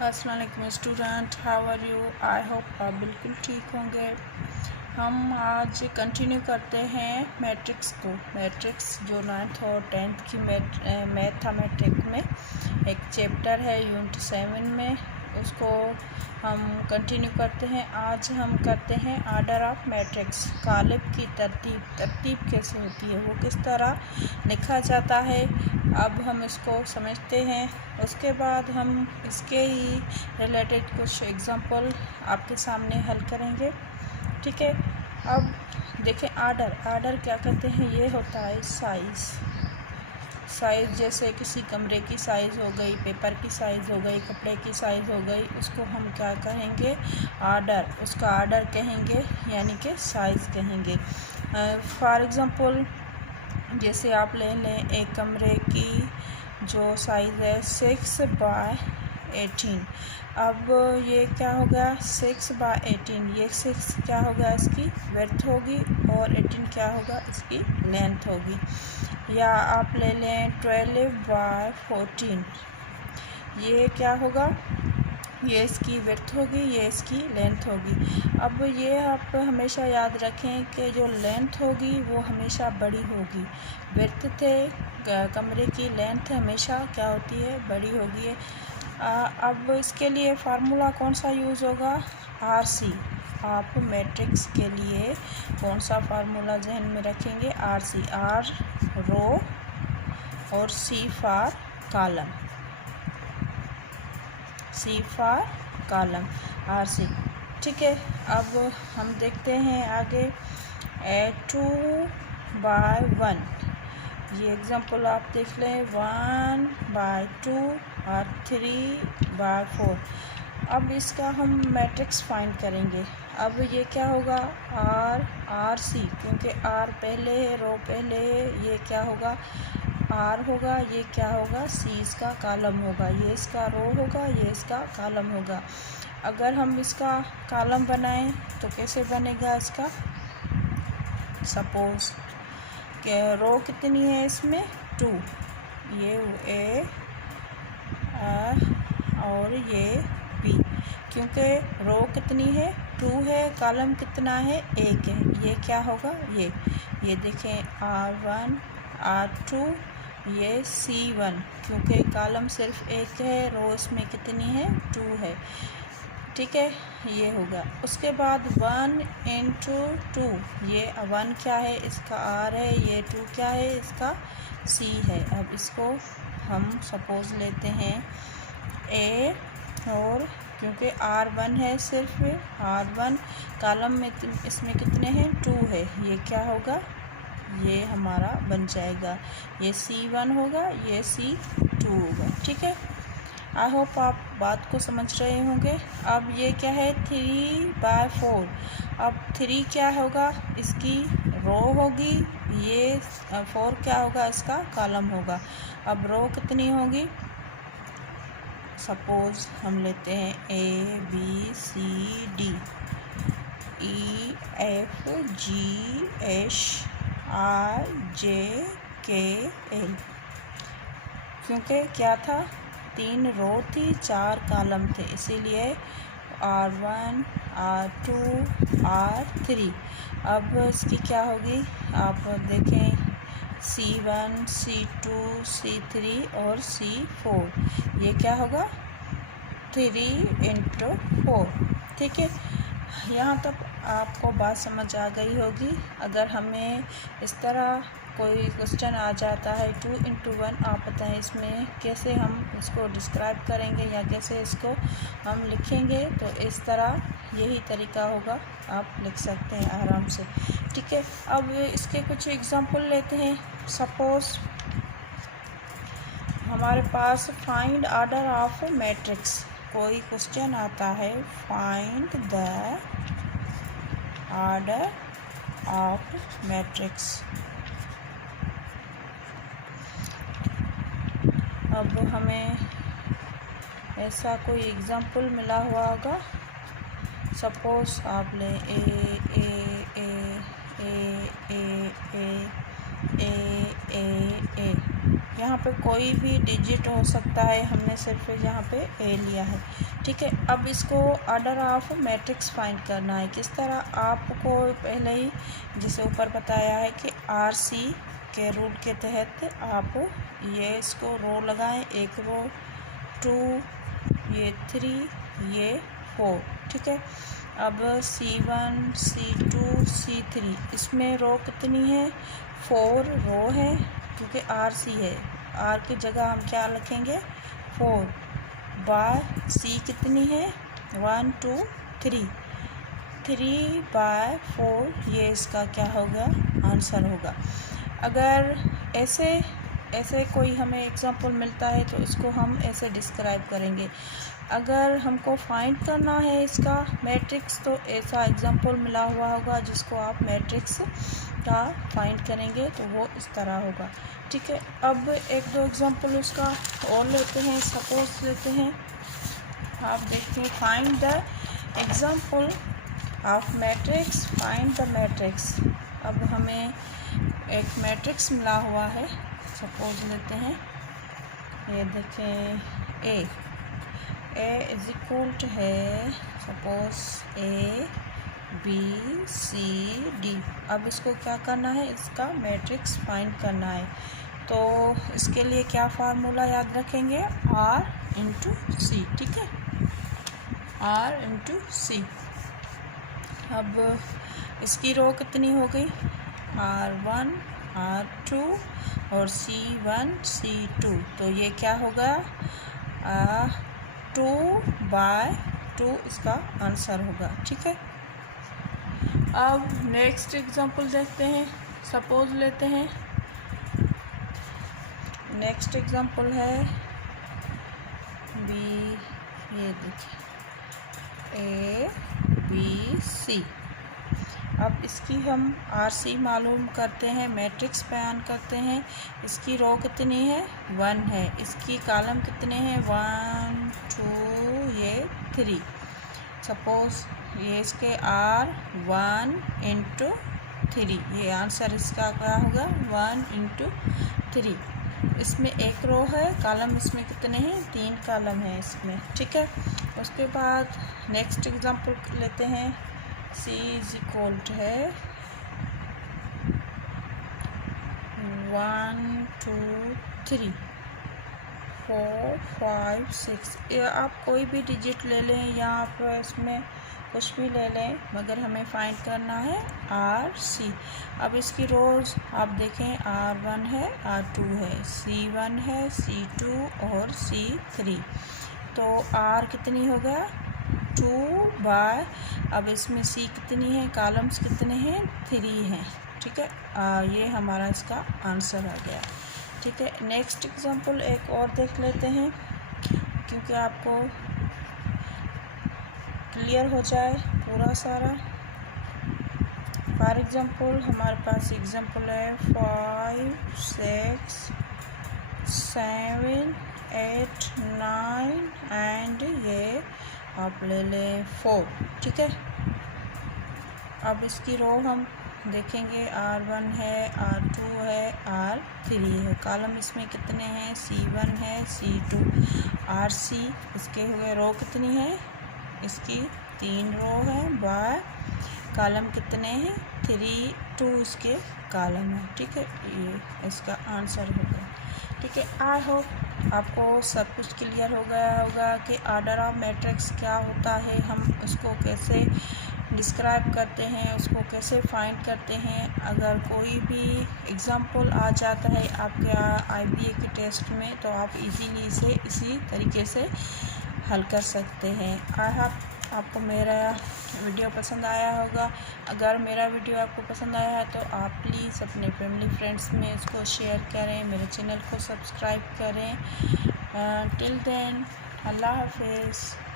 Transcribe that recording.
अस्सलाम वालेकुम student, how are you. I hope आप बिल्कुल ठीक होंगे। हम आज कंटिन्यू करते हैं मैट्रिक्स को। मैट्रिक्स जो 9th और 10th की मैथमेटिक में एक चैप्टर है यूनिट 7 में, उसको हम कंटिन्यू करते हैं। आज हम करते हैं आर्डर ऑफ मैट्रिक्स। कालिब की तरतीब कैसे होती है, वो किस तरह लिखा जाता है, अब हम इसको समझते हैं। उसके बाद हम इसके ही रिलेटेड कुछ एग्जांपल आपके सामने हल करेंगे। ठीक है, अब देखें आर्डर क्या कहते हैं। ये होता है साइज़ जैसे किसी कमरे की साइज़ हो गई, पेपर की साइज़ हो गई, कपड़े की साइज़ हो गई, उसको हम क्या कहेंगे, आर्डर। उसका आर्डर कहेंगे यानी कि साइज़ कहेंगे। फॉर एग्ज़ाम्पल जैसे आप ले लें एक कमरे की जो साइज़ है 6/18। अब ये क्या होगा 6/18, ये 6 क्या होगा इसकी विड्थ होगी और 18 क्या होगा इसकी लेंथ होगी। या आप ले लें 12/14, ये क्या होगा, ये इसकी विड्थ होगी, ये इसकी लेंथ होगी। अब ये आप हमेशा याद रखें कि जो लेंथ होगी वो हमेशा बड़ी होगी। विड्थ थे कमरे की, लेंथ हमेशा क्या होती है, बड़ी होगी है। अब इसके लिए फार्मूला कौन सा यूज़ होगा, RC। आप मैट्रिक्स के लिए कौन सा फार्मूला जहन में रखेंगे, RC। R रो और C for column, C for column, RC। ठीक है, अब हम देखते हैं आगे 2/1। ये एग्जांपल आप देख लें 1/2 और 3/4। अब इसका हम मैट्रिक्स फाइंड करेंगे। अब ये क्या होगा, RC, क्योंकि R पहले है, रो पहले है, ये क्या होगा R होगा, ये क्या होगा C इसका कॉलम होगा, ये इसका रो होगा, ये इसका कॉलम होगा। अगर हम इसका कॉलम बनाएं तो कैसे बनेगा इसका, सपोज़ कि रो कितनी है इसमें 2, ये A और ये B, क्योंकि रो कितनी है 2 है, कॉलम कितना है 1 है, ये क्या होगा ये देखें R1 R2, ये C1, क्योंकि कॉलम सिर्फ 1 है, रो इसमें कितनी है 2 है। ठीक है, ये होगा। उसके बाद 1 × 2, ये 1 क्या है इसका R है, ये 2 क्या है इसका C है। अब इसको हम सपोज़ लेते हैं A, और क्योंकि R1 है, सिर्फ R1, कॉलम में इसमें कितने हैं 2 है, ये क्या होगा, ये हमारा बन जाएगा, ये C1 होगा, ये C2 होगा। ठीक है, आई होप आप बात को समझ रहे होंगे। अब ये क्या है 3/4। अब 3 क्या होगा इसकी रो होगी, ये 4 क्या होगा इसका कॉलम होगा। अब रो कितनी होगी, सपोज़ हम लेते हैं A B C D E F G H I J K L, क्योंकि क्या था 3 रो थी, 4 कॉलम थे, इसीलिए R1 R2 R3। अब इसकी क्या होगी, आप देखें C1 C2 C3 और C4, ये क्या होगा 3 × 4। ठीक है, यहाँ तक आपको बात समझ आ गई होगी। अगर हमें इस तरह कोई क्वेश्चन आ जाता है 2 × 1, आप बताएं इसमें कैसे हम इसको डिस्क्राइब करेंगे या कैसे इसको हम लिखेंगे, तो इस तरह यही तरीका होगा, आप लिख सकते हैं आराम से। ठीक है, अब इसके कुछ एग्जांपल लेते हैं। सपोज़ हमारे पास फाइंड आर्डर ऑफ मैट्रिक्स, कोई क्वेश्चन आता है find the order of matrix. अब हमें ऐसा कोई एग्जांपल मिला हुआ होगा, सपोज़ आप लें A A A A A A A A A, यहाँ पे कोई भी डिजिट हो सकता है, हमने सिर्फ यहाँ पे ए लिया है। ठीक है, अब इसको ऑर्डर ऑफ मैट्रिक्स फाइंड करना है। किस तरह, आपको पहले ही जैसे ऊपर बताया है कि RC के रूल के तहत आप ये इसको रो लगाएं, एक रो, 2, ये 3, ये 4। ठीक है, अब C1, C2, C3, इसमें रो कितनी है, 4 रो है, क्योंकि RC है। R की जगह हम क्या लिखेंगे, 4 बाय C कितनी है, 1, 2, 3, 3 बाय 4, ये इसका क्या होगा, आंसर होगा। अगर ऐसे कोई हमें एग्जांपल मिलता है तो इसको हम ऐसे डिस्क्राइब करेंगे। अगर हमको फाइंड करना है इसका मैट्रिक्स, तो ऐसा एग्जांपल मिला हुआ होगा जिसको आप मैट्रिक्स का फाइंड करेंगे, तो वो इस तरह होगा। ठीक है, अब एक दो एग्जांपल उसका और लेते हैं। सपोज लेते हैं, आप देखते हैं, find the example of matrix, find the matrix. अब हमें एक मैट्रिक्स मिला हुआ है, सपोज लेते हैं, ये देखें, ए इज इक्वल टू है सपोज ABCD। अब इसको क्या करना है, इसका मैट्रिक्स फाइंड करना है। तो इसके लिए क्या फार्मूला याद रखेंगे, R इंटू C। ठीक है, R इंटू C। अब इसकी रो कितनी हो गई, R1, R2 और C1, C2, तो ये क्या होगा, 2 बाय 2 इसका आंसर होगा। ठीक है, अब नेक्स्ट एग्जांपल देखते हैं। सपोज लेते हैं, नेक्स्ट एग्जांपल है बी, ये देखिए ABC। अब इसकी हम RC मालूम करते हैं, मैट्रिक्स बयान करते हैं। इसकी रो कितनी है, 1 है, इसकी कॉलम कितने हैं, 1, 2, ये 3। सपोज ये इसके R1 इंटू 3, ये आंसर इसका क्या होगा, 1 इंटू 3। इसमें एक रो है, कॉलम इसमें कितने हैं, 3 कॉलम है इसमें। ठीक है, उसके बाद नेक्स्ट एग्जांपल लेते हैं। C इज इक्वल टू है 1, 2, 3, 4, 5, 6। ये आप कोई भी डिजिट ले लें, यहाँ पर इसमें कुछ भी ले लें, मगर हमें फाइंड करना है RC। अब इसकी रोज आप देखें, R1 है, R2 है, C1 है, C2 और C3। तो R कितनी हो गया, 2 बाय, अब इसमें C कितनी है, कॉलम्स कितने हैं, 3 हैं। ठीक है, ये हमारा इसका आंसर आ गया। ठीक है, नेक्स्ट एग्जांपल एक और देख लेते हैं, क्योंकि आपको क्लियर हो जाए पूरा सारा। फॉर एग्जांपल हमारे पास एग्जांपल है 5, 6, 7, 8, 9 एंड ये आप ले लें 4। ठीक है, अब इसकी रो हम देखेंगे, R1 है, R2 है, R3 है, कॉलम इसमें कितने हैं, C1 है, C2, RC इसके हुए रो कितनी है, इसकी 3 रो है, बाय कॉलम कितने हैं, 3, 2 इसके कॉलम है। ठीक है, ये इसका आंसर होगा। ठीक है, आई होप आपको सब कुछ क्लियर हो गया होगा कि ऑर्डर ऑफ मैट्रिक्स क्या होता है, हम उसको कैसे डिस्क्राइब करते हैं, उसको कैसे फाइंड करते हैं। अगर कोई भी एग्जांपल आ जाता है आपके IBA के टेस्ट में, तो आप इजीली इसे इसी तरीके से हल कर सकते हैं। आई होप आपको मेरा वीडियो पसंद आया होगा। अगर मेरा वीडियो आपको पसंद आया है तो आप प्लीज़ अपने फैमिली फ्रेंड्स में इसको शेयर करें, मेरे चैनल को सब्सक्राइब करें। टिल देन, अल्लाह हाफिज़।